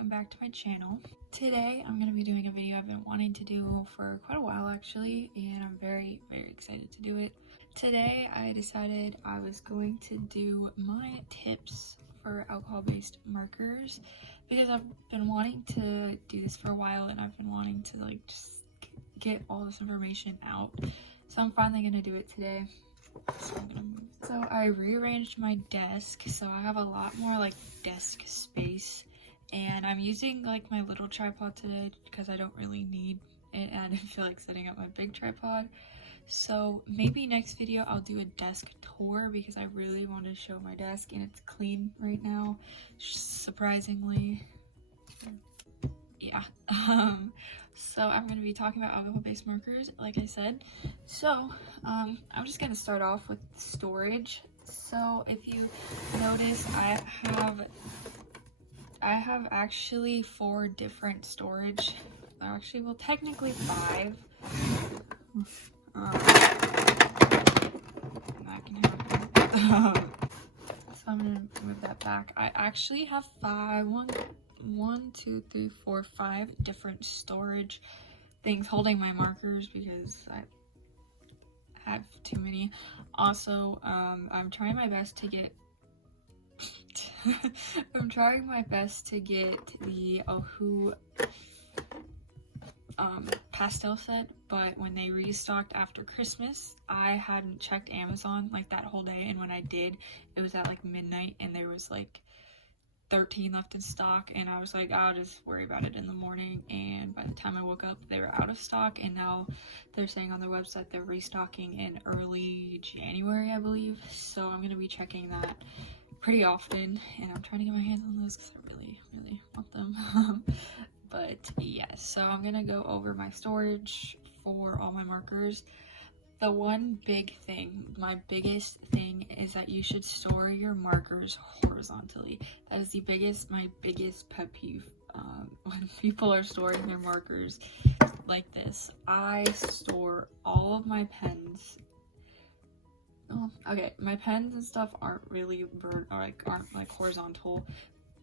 welcome back to my channel. Today I'm going to be doing a video I've been wanting to do for quite a while actually, and I'm very excited to do it. Today I decided I was going to do my tips for alcohol-based markers because I've been wanting to do this for a while, and I've been wanting to just get all this information out. So I'm finally going to do it today. So I rearranged my desk so I have a lot more desk space, and I'm using my little tripod today because I don't really need it and I didn't feel like setting up my big tripod. So maybe next video I'll do a desk tour because I really want to show my desk, and it's clean right now, surprisingly. Yeah. So I'm going to be talking about alcohol-based markers, like I said. So I'm just going to start off with storage. So if you notice, I have actually 4 different storage. Actually, well, technically 5. That can happen. So I'm going to move that back. I actually have 5. 1, 2, 3, 4, 5 different storage things holding my markers because I have too many. Also, I'm trying my best to get the Ohu pastel set, but when they restocked after Christmas, I hadn't checked Amazon that whole day, and when I did, it was at midnight and there was 13 left in stock, and I was like, I'll just worry about it in the morning. And by the time I woke up, they were out of stock, and now they're saying on their website they're restocking in early January, I believe. So I'm going to be checking that pretty often, and I'm trying to get my hands on those because I really want them. But yes, so I'm going to go over my storage for all my markers. The one big thing, my biggest thing, is that you should store your markers horizontally. That is my biggest pet peeve when people are storing their markers like this. I store all of my pens. Okay, my pens and stuff aren't really aren't horizontal,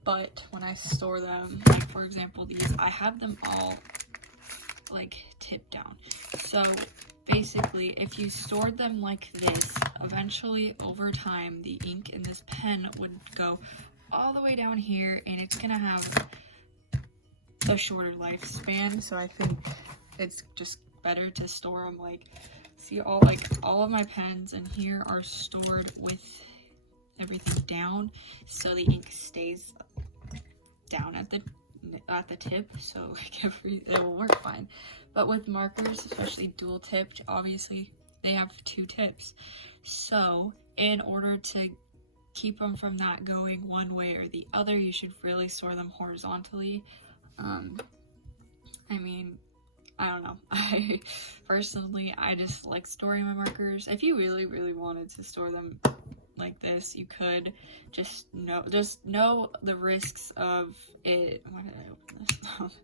but when I store them, for example these, I have them all tipped down. So basically, if you stored them like this, eventually over time the ink in this pen would go all the way down here, and it's gonna have a shorter lifespan. So I think it's just better to store them see, all of my pens in here are stored with everything down, so the ink stays down at the tip, so it will work fine. But with markers, especially dual tipped, obviously they have 2 tips. So in order to keep them from not going one way or the other, you should really store them horizontally. I mean, I don't know. I personally, I just like storing my markers. If you really wanted to store them like this, you could. Just know the risks of it. Why did I open this?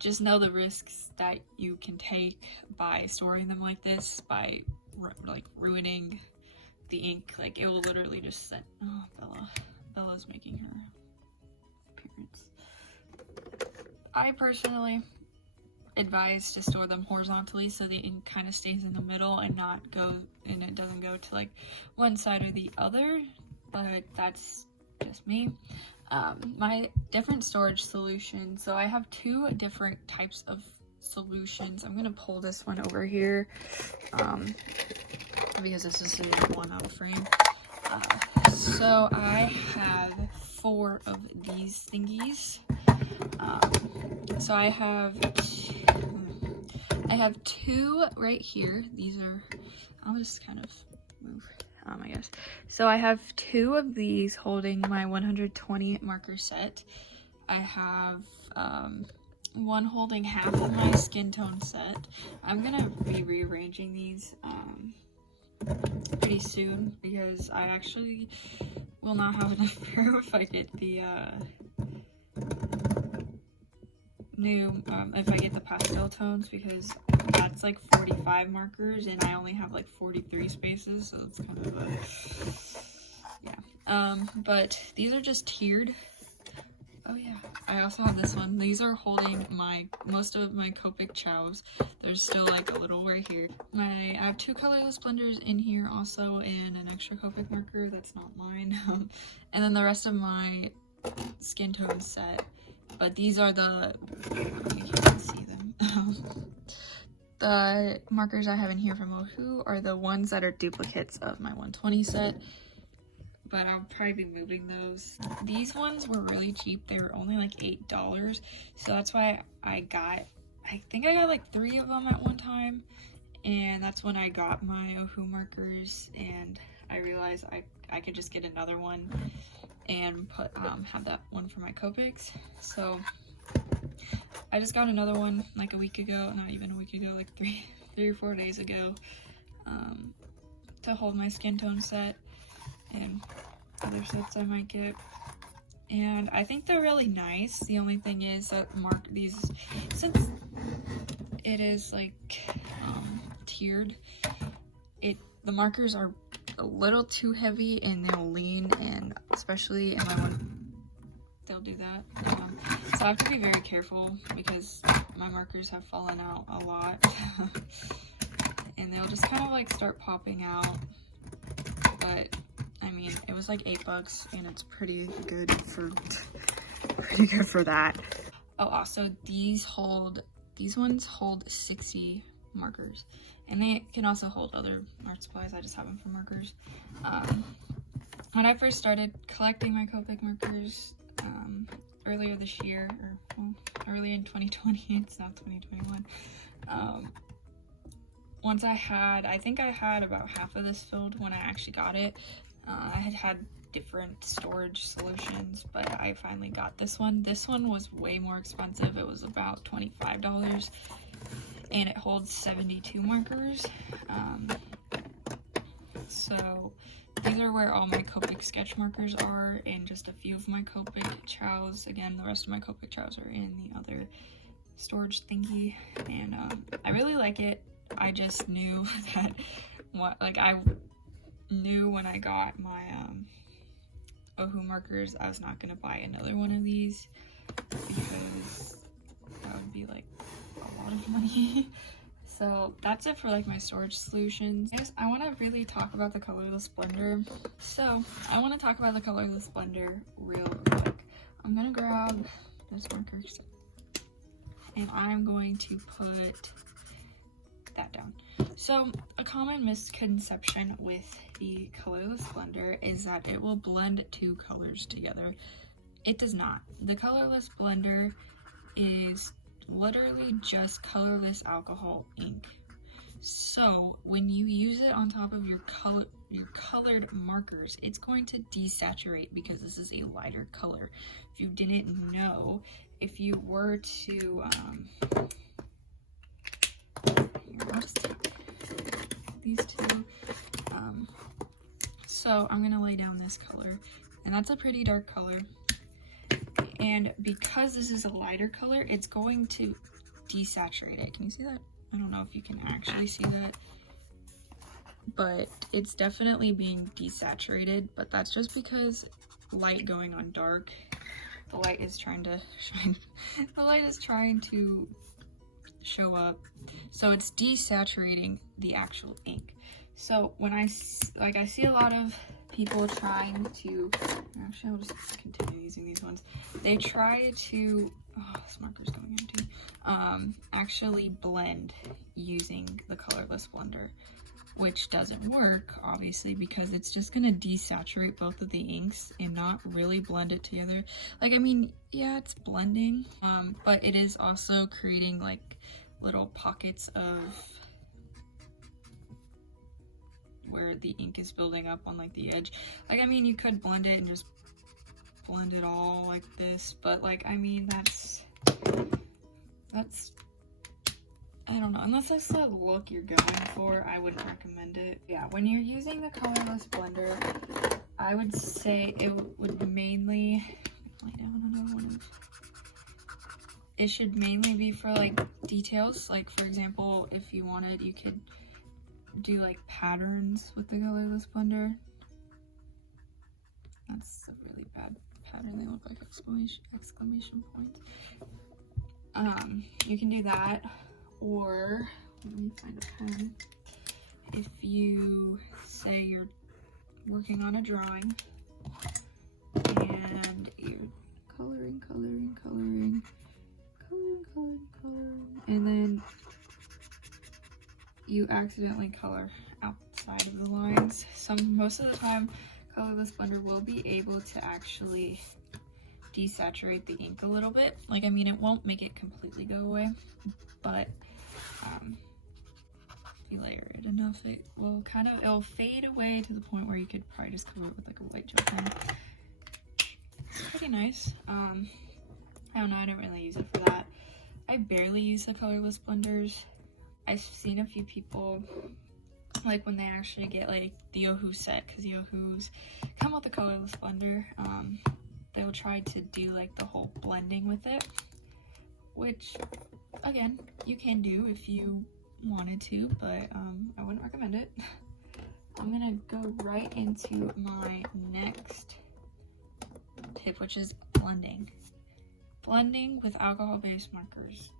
Just know the risks that you can take by storing them like this, by ruining the ink. It will literally just set. Oh, Bella's making her appearance. I personally advise to store them horizontally so the ink kind of stays in the middle and it doesn't go to one side or the other, but that's just me. My different storage solutions, so I have 2 different types of solutions. I'm gonna pull this one over here because this is the one out of frame. So I have 4 of these thingies. So I have 2 right here. These are, I'll just kind of move, I guess. So I have 2 of these holding my 120 marker set. I have 1 holding half of my skin tone set. I'm gonna be rearranging these pretty soon because I actually will not have enough room if I get the if I get the pastel tones, because that's 45 markers and I only have 43 spaces, so it's kind of a, yeah. But these are just tiered Oh yeah, I also have this one. These are holding most of my Copic Chows. There's still like a little right here. I have 2 colorless blenders in here also, and an extra Copic marker that's not mine. And then the rest of my skin tone set. But these are the, you can't see them. The markers I have in here from Ohu are the ones that are duplicates of my 120 set. But I'll probably be moving those. These ones were really cheap. They were only like $8. So that's why I think I got like 3 of them at one time. And that's when I got my Ohu markers, and I realized I could just get another one and put have that one for my Copics. So I just got another one like a week ago, not even a week ago, like three or 4 days ago, to hold my skin tone set and other sets I might get. And I think they're really nice. The only thing is that since it is like tiered, the markers are a little too heavy and they'll lean, and especially in my one, they'll do that. So I have to be very careful because my markers have fallen out a lot. And they'll just kind of like start popping out. But I mean, it was like $8 and it's pretty good for that. Oh, also these ones hold 60 markers, and they can also hold other art supplies. I just have them for markers. When I first started collecting my Copic markers earlier this year, or well, early in 2020, it's not 2021. Once I think I had about half of this filled when I actually got it. I had different storage solutions, but I finally got this one. This one was way more expensive. It was about $25, and it holds 72 markers. So these are where all my Copic sketch markers are, and just a few of my Copic Chows. Again, the rest of my Copic Chows are in the other storage thingy, and I really like it. I just knew that I knew when I got my Ohu markers, I was not gonna buy another one of these because that would be like a lot of money. So that's it for like my storage solutions. I want to really talk about the colorless blender. So I want to talk about the colorless blender real quick. I'm gonna grab this marker and I'm going to put that down. So a common misconception with the colorless blender is that it will blend 2 colors together. It does not. The colorless blender is literally just colorless alcohol ink. So when you use it on top of your colored markers, it's going to desaturate because this is a lighter color. If you didn't know, if you were to I'll just take these 2. So I'm gonna lay down this color, and that's a pretty dark color. And because this is a lighter color, it's going to desaturate it. Can you see that? I don't know if you can actually see that, but it's definitely being desaturated. But that's just because light going on dark, the light is trying to shine. The light is trying to show up, so it's desaturating the actual ink. So when I see a lot of people trying to, actually I'll just continue using these ones. They try to, oh, this marker's going empty, actually blend using the colorless blender, which doesn't work obviously because it's just gonna desaturate both of the inks and not really blend it together. Like, I mean, yeah, it's blending, but it is also creating like little pockets of where the ink is building up on like the edge. Like, I mean, you could blend it and just blend it all like this, but like, I mean, that's I don't know, unless that's the look you're going for, I wouldn't recommend it. Yeah, when you're using the colorless blender, I would say it would mainly lay down another one. It should mainly be for like details. Like, for example, if you wanted, you could do like patterns with the colorless blender. That's a really bad pattern. They look like exclamation points. You can do that, or let me find a pen. If you say you're working on a drawing and you're coloring, and then you accidentally color outside of the lines. Most of the time, colorless blender will be able to actually desaturate the ink a little bit. Like, I mean, it won't make it completely go away, but if you layer it enough, it will it'll fade away to the point where you could probably just cover it with like a white gel pen. It's pretty nice. I don't know, I don't really use it for that. I barely use the colorless blenders. I've seen a few people, like when they actually get like the Yahoo set, because Yahoos come with a colorless blender, they'll try to do like the whole blending with it, which again, you can do if you wanted to, but I wouldn't recommend it. I'm gonna go right into my next tip, which is blending. Blending with alcohol-based markers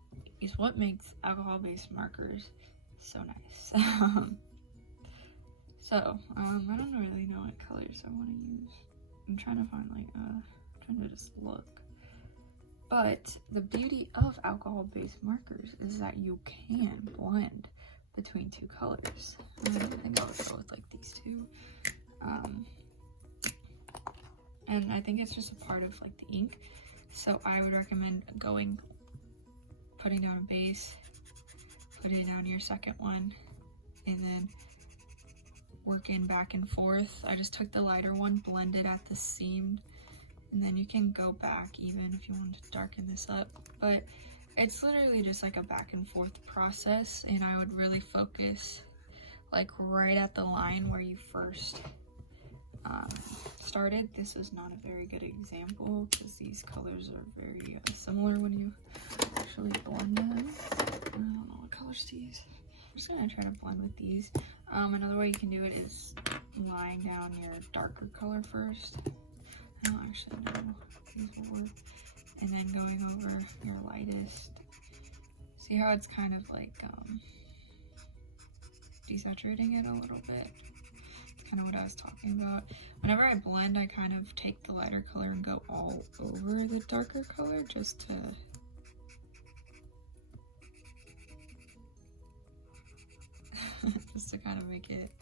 is what makes alcohol-based markers so nice. I don't really know what colors I want to use. I'm trying to find like, trying to just look. But the beauty of alcohol-based markers is that you can blend between two colors. I think I would go with like these two. And I think it's just a part of like the ink. So I would recommend putting down a base, putting down your second one, and then working back and forth. I just took the lighter one, blended at the seam, and then you can go back even if you want to darken this up. But it's literally just like a back and forth process, and I would really focus like right at the line where you first started. This is not a very good example because these colors are very similar when you actually blend them. I don't know what colors to use. I'm just gonna try to blend with these. Another way you can do it is laying down your darker color first. I don't actually know if these will work. And then going over your lightest. See how it's kind of like desaturating it a little bit? Kind of what I was talking about. Whenever I blend, I kind of take the lighter color and go all over the darker color just to just to kind of make it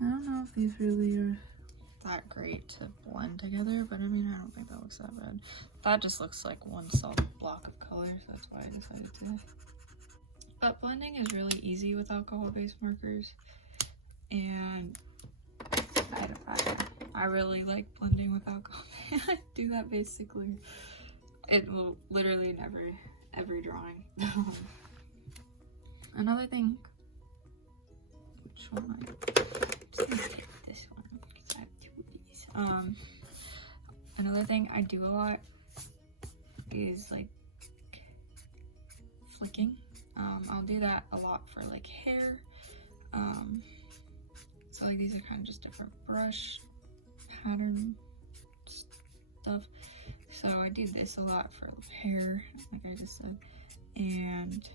I don't know if these really are that great to blend together, but I mean, I don't think that looks that bad. That just looks like one solid block of color, so that's why I decided to. But blending is really easy with alcohol-based markers, and I really like blending with alcohol. I do that basically. It will literally in every drawing. Another thing, which one? I'm just gonna take this one because I have two of these. Another thing I do a lot is like flicking. I'll do that a lot for like hair. So like these are kind of just different brush pattern stuff. So I do this a lot for hair, like I just said, and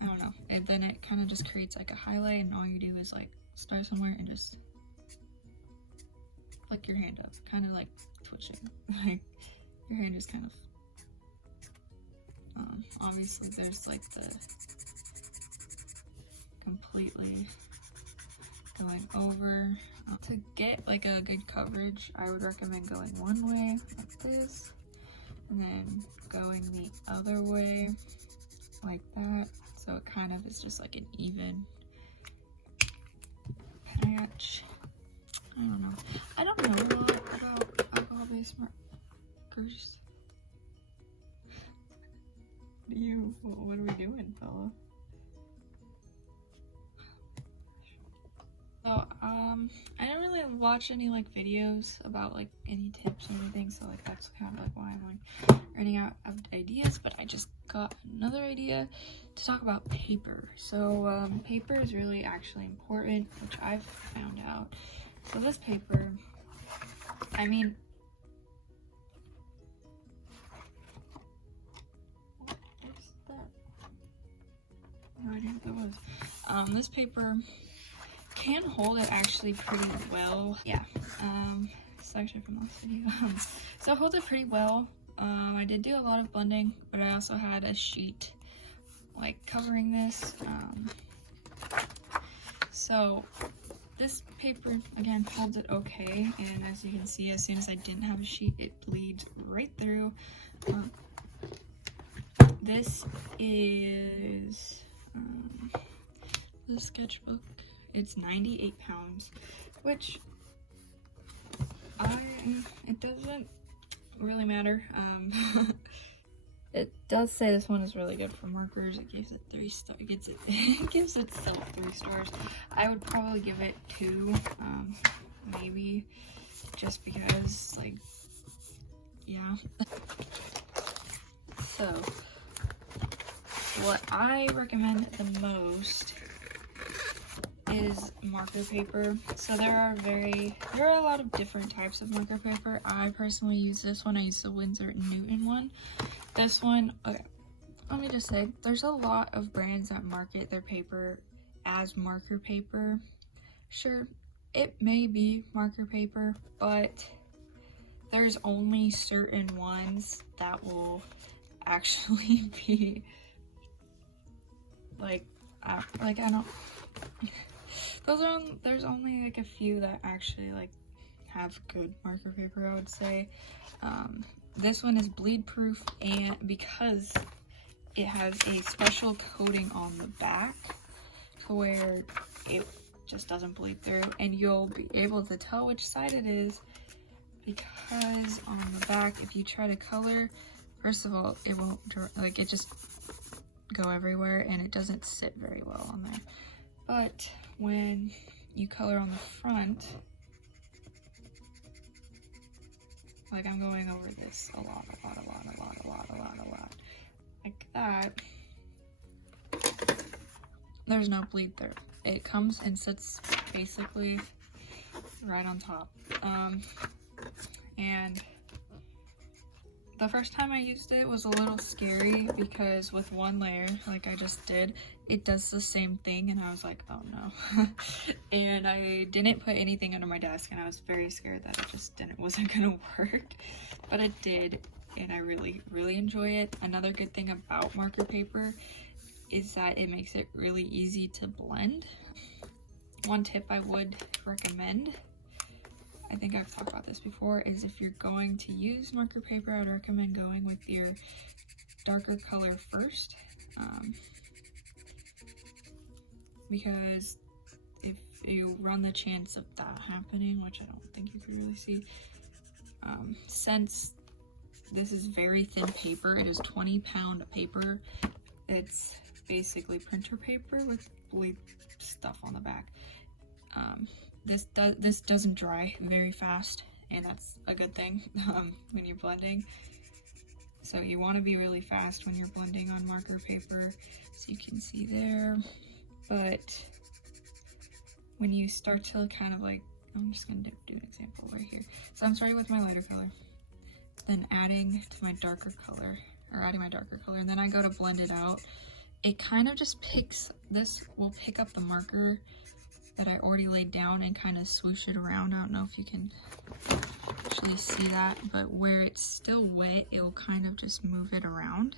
I don't know. And then it kind of just creates like a highlight, and all you do is like start somewhere and just flick your hand up, kind of like twitching. Like your hand just kind of. Obviously, there's like the completely going over. To get like a good coverage, I would recommend going one way like this, and then going the other way like that, so it kind of is just like an even patch. I don't know. I don't know a lot about alcohol-based markers. What are we doing, fella? So, I don't really watch any like videos about like any tips or anything, so like that's kind of like why I'm like running out of ideas, but I just got another idea to talk about paper. So paper is really actually important, which I've found out. So this paper, I mean, what's that? No idea what that was. This paper can hold it actually pretty well. Yeah, it's actually from last video. So it holds it pretty well. I did do a lot of blending, but I also had a sheet like covering this. So this paper again holds it okay, and as you can see, as soon as I didn't have a sheet, it bleeds right through. This is the sketchbook. It's 98 pounds, which it doesn't really matter. It does say this one is really good for markers. It gives it 3 stars. It gives itself 3 stars. I would probably give it 2, maybe, just because, like, yeah. So what I recommend the most is marker paper. So there are a lot of different types of marker paper. I personally use this one. I use the Winsor & Newton one. This one, okay, let me just say, there's a lot of brands that market their paper as marker paper. Sure, it may be marker paper, but there's only certain ones that will actually be like I don't there's only like a few that actually like have good marker paper, I would say. This one is bleed proof, and because it has a special coating on the back to where it just doesn't bleed through, and you'll be able to tell which side it is because on the back, if you try to color, first of all, it won't, like, it just go everywhere and it doesn't sit very well on there. But when you color on the front, like I'm going over this a lot, like that, there's no bleed through. It comes and sits basically right on top. And the first time I used it was a little scary because with one layer, like I just did, it does the same thing, and I was like, oh no. And I didn't put anything under my desk, and I was very scared that it wasn't gonna work, but it did, and I really enjoy it. Another good thing about marker paper is that it makes it really easy to blend. One tip I would recommend, I think I've talked about this before, is if you're going to use marker paper, I would recommend going with your darker color first, because if you run the chance of that happening, which I don't think you could really see, since this is very thin paper, it is 20-pound paper, it's basically printer paper with bleed stuff on the back. This doesn't dry very fast, and that's a good thing when you're blending. So you want to be really fast when you're blending on marker paper, so you can see there. But when you start to kind of like, I'm just going to do an example right here. So I'm starting with my lighter color, then adding to my darker color, or adding my darker color, and then I go to blend it out. It kind of just this will pick up the marker that I already laid down and kind of swoosh it around. I don't know if you can actually see that, but where it's still wet, it will kind of just move it around.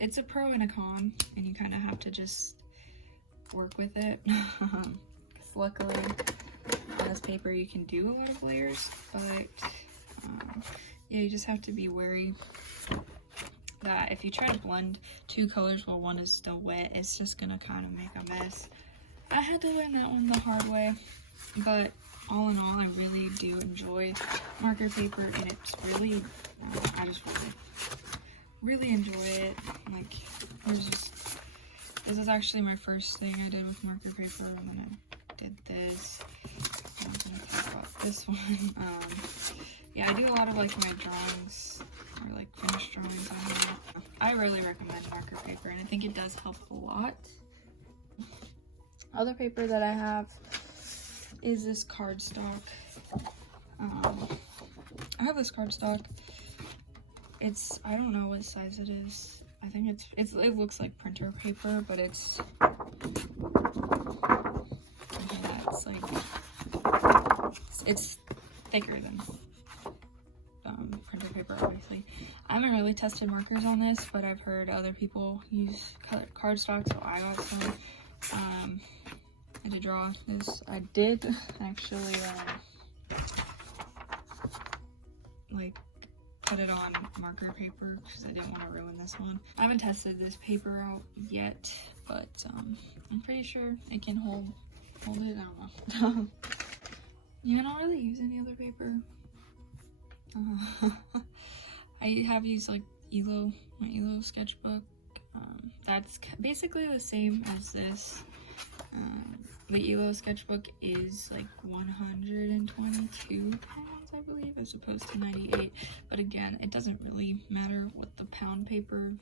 It's a pro and a con, and you kind of have to just work with it. Because luckily on this paper you can do a lot of layers, but yeah, you just have to be wary that if you try to blend 2 colors while one is still wet, it's just gonna kind of make a mess. I had to learn that one the hard way, but all in all, I really do enjoy marker paper, and it's really, I just really enjoy it. Like, this is actually my first thing I did with marker paper, and then I did this. I'm gonna talk about this one. Yeah, I do a lot of like my drawings or like finished drawings on that. I really recommend marker paper, and I think it does help a lot. Other paper that I have is this cardstock. I have this cardstock. I don't know what size it is. I think it looks like printer paper, but it's it's thicker than printer paper, obviously. I haven't really tested markers on this, but I've heard other people use cardstock, so I got some. I did draw this. I did actually like put it on marker paper because I didn't want to ruin this one. I haven't tested this paper out yet, but I'm pretty sure it can hold it. I don't know. Yeah, I don't really use any other paper. I have used like my Elo sketchbook. That's basically the same as this. The Elo sketchbook is like 122 pounds, I believe, as opposed to 98. But again, it doesn't really matter what the pound paper,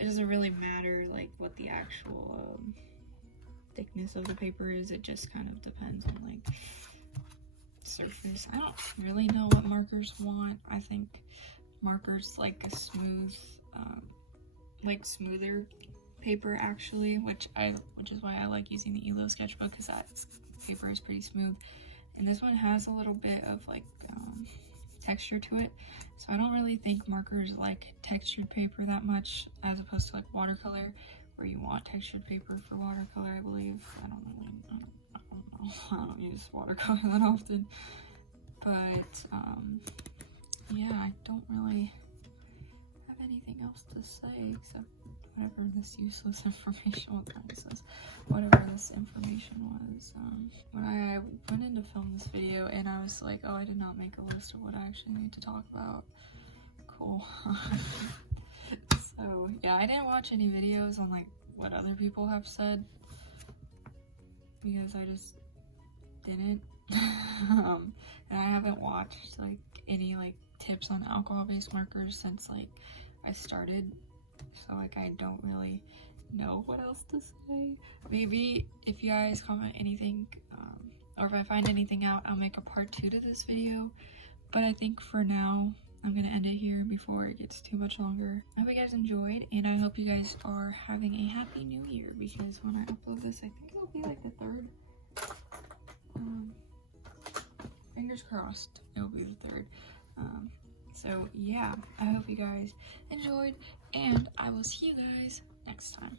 it doesn't really matter like what the actual thickness of the paper is. It just kind of depends on like surface. I don't really know what markers want. I think markers like a smooth like smoother paper actually, which is why I like using the Elo sketchbook, because that paper is pretty smooth, and this one has a little bit of like texture to it, so I don't really think markers like textured paper that much, as opposed to like watercolor, where you want textured paper for watercolor, I believe. I don't know. I don't use watercolor that often, but yeah, I don't really have anything else to say except whatever this useless information, whatever this information was. When I went in to film this video and I was like, oh, I did not make a list of what I actually need to talk about. Cool. So yeah, I didn't watch any videos on like what other people have said, because I just didn't. And I haven't watched like any like tips on alcohol-based markers since like I started, so like I don't really know what else to say. Maybe if you guys comment anything, or if I find anything out, I'll make a part 2 to this video, but I think for now I'm gonna end it here before it gets too much longer. I hope you guys enjoyed, and I hope you guys are having a happy new year, because when I upload this, I think it'll be like the 3rd. Fingers crossed it'll be the 3rd. So yeah, I hope you guys enjoyed, and I will see you guys next time.